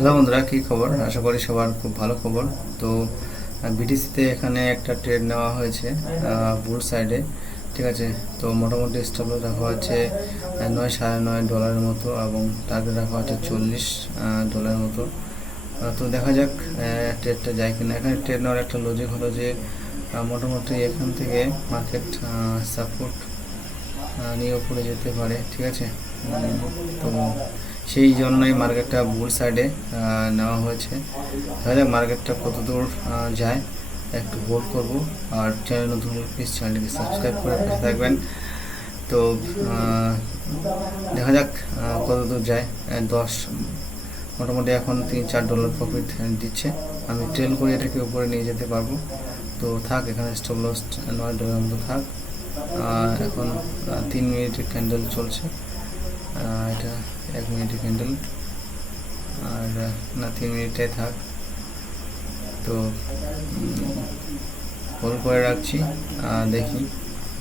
Hello বন্ধুরা, কী খবর? আশা করি সবার খুব ভালো খবর। তো বিটিসিতে এখানে একটা ট্রেড নেওয়া হয়েছে বুল সাইডে। ঠিক আছে, তো মোটামুটি স্টপ লস রাখা হচ্ছে 9 সাড়ে 9 ডলারের মতো এবং টার্গেট রাখা হচ্ছে $40 মতো। তো দেখা যাক ট্রেডটা যায় কিনা। এখানে ট্রেড নেওয়ার একটা লজিক হলো যে মোটামুটি এখান থেকে মার্কেট সাপোর্ট নিয়ে উপরে যেতে পারে। ঠিক আছে, তো সেই জন্যই মার্কেটটা বুল সাইডে নেওয়া হয়েছে। দেখা যাক মার্কেটটা কত দূর যায়, একটু হোল্ড করব। আর চ্যানেল নতুন প্লিজ চ্যানেলটিকে সাবস্ক্রাইব করে পাশে থাকবেন। তো দেখা যাক কত দূর যায়। 10 মোটামুটি এখন $3-4 প্রফিট দিচ্ছে। আমি ট্রেল করে এটাকে উপরে নিয়ে যেতে পারবো। তো থাক, এখানে স্টপ লস $9 মতো থাক। এখন 3 মিনিটের ক্যান্ডেল চলছে। এটা 1 মিনিটের ক্যান্ডেল, আর না 3 মিনিটে থাক। তো হোল্ড করে রাখছি, দেখি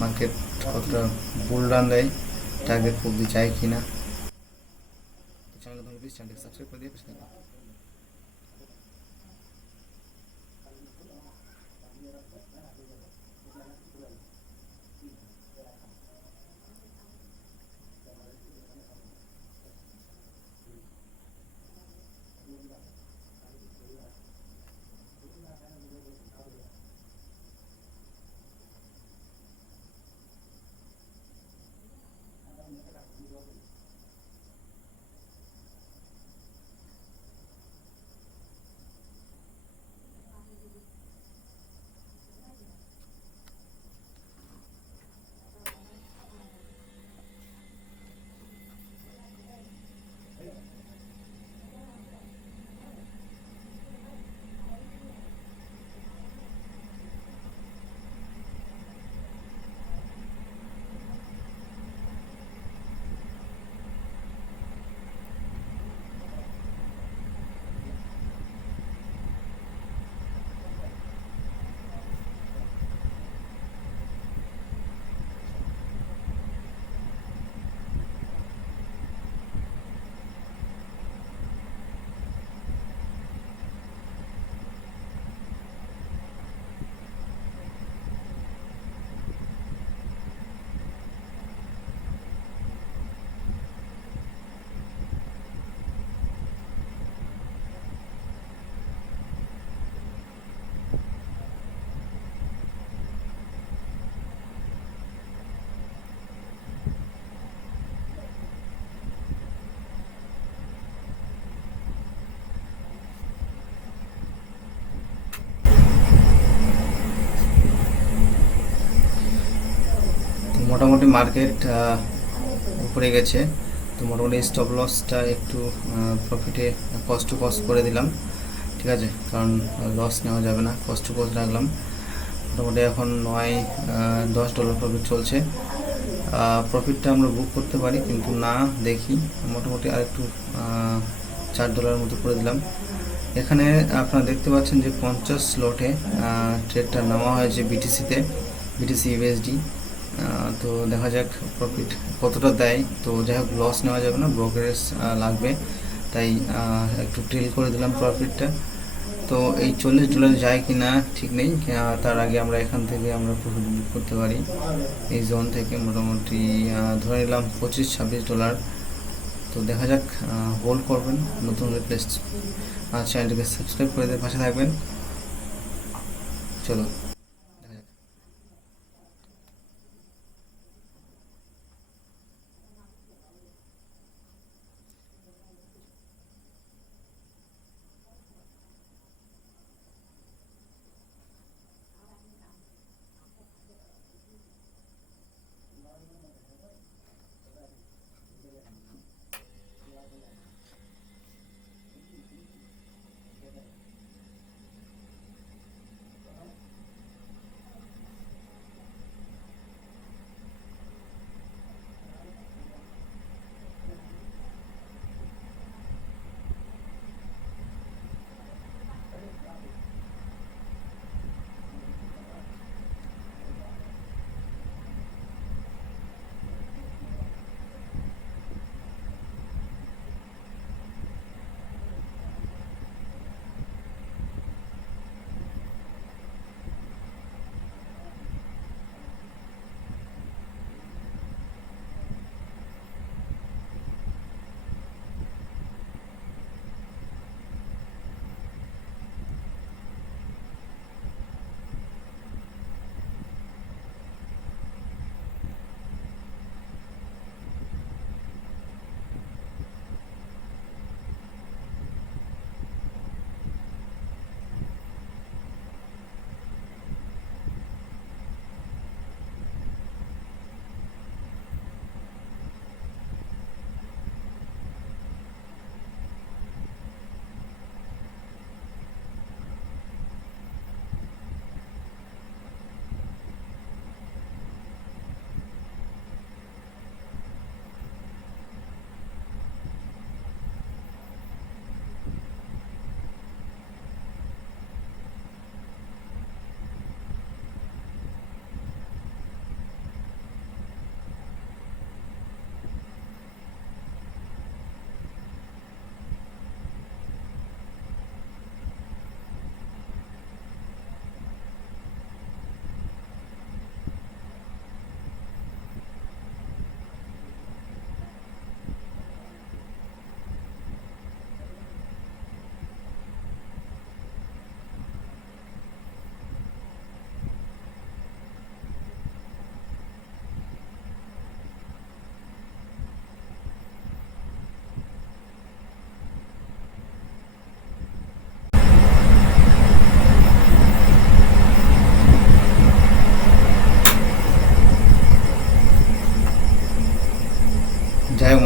মার্কেট কতটা বুল রান দেয়, টার্গেট অব্দি যায় কি না। চ্যানেল প্লিজ চ্যানেলকে সাবস্ক্রাইব করে দিয়ে পাশে থাকবেন। তো মোটামুটি মার্কেট উপরে গেছে। তো মোটামুটি স্টপ লসটা একটু প্রফিটে কস্ট টু কস্ট করে দিলাম। ঠিক আছে, কারণ লস নেওয়া যাবে না, কস্ট টু কস্ট রাখলাম। মোটামুটি এখন $10 প্রফিট চলছে। প্রফিটটা আমরা বুক করতে পারি, কিন্তু না, দেখি মোটামুটি আর একটু $4 মতো করে দিলাম। এখানে আপনারা দেখতে পাচ্ছেন যে 50 স্লটে ট্রেডটা নেওয়া হয়েছে বিটিসিতে, বিটিসি ইউএসডি। তো দেখা যাক প্রফিট কতটা দেয়। তো যাই হোক, লস নেওয়া যাবে না, ব্রোকারেজ লাগবে, তাই একটু ট্রেল করে দিলাম প্রফিটটা। তো এই $40 যায় কি না ঠিক নেই। তার আগে আমরা এখান থেকে আমরা প্রফিট বুক করতে পারি এই জোন থেকে। মোটামুটি ধরে নিলাম $25-26। তো দেখা যাক, হোল্ড করবেন। নতুন হলে প্লিজ চ্যানেলটিকে সাবস্ক্রাইব করে দিয়ে পাশে থাকবেন। চলো দেখা যাক।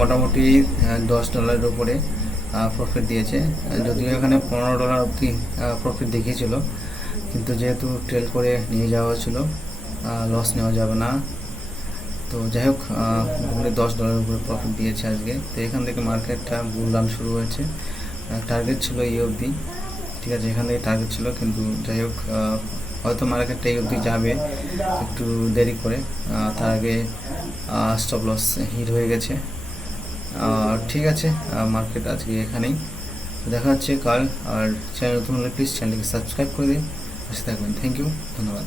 মোটামুটি $10 উপরে প্রফিট দিয়েছে। যদিও এখানে $15 অবধি প্রফিট দেখিয়েছিল, কিন্তু যেহেতু ট্রেল করে নিয়ে যাওয়া হয়েছিল, লস নেওয়া যাবে না। তো যাই হোক, মোটামুটি $10 উপরে প্রফিট দিয়েছে আজকে। তো এখান থেকে মার্কেটটা বুল রান শুরু হয়েছে। টার্গেট ছিল এই অবধি, ঠিক আছে, এখান থেকে টার্গেট ছিল, কিন্তু যাই হোক হয়তো মার্কেটটা এই অবধি যাবে একটু দেরি করে। তার আগে স্টপ লস হিট হয়ে গেছে। ঠিক আছে, মার্কেট আজকে এখানেই। দেখা হচ্ছে কাল। আর চ্যানেল নতুন হলে প্লিজ চ্যানেলটিকে সাবস্ক্রাইব করে দিন, পাশে থাকবেন। থ্যাংক ইউ, ধন্যবাদ।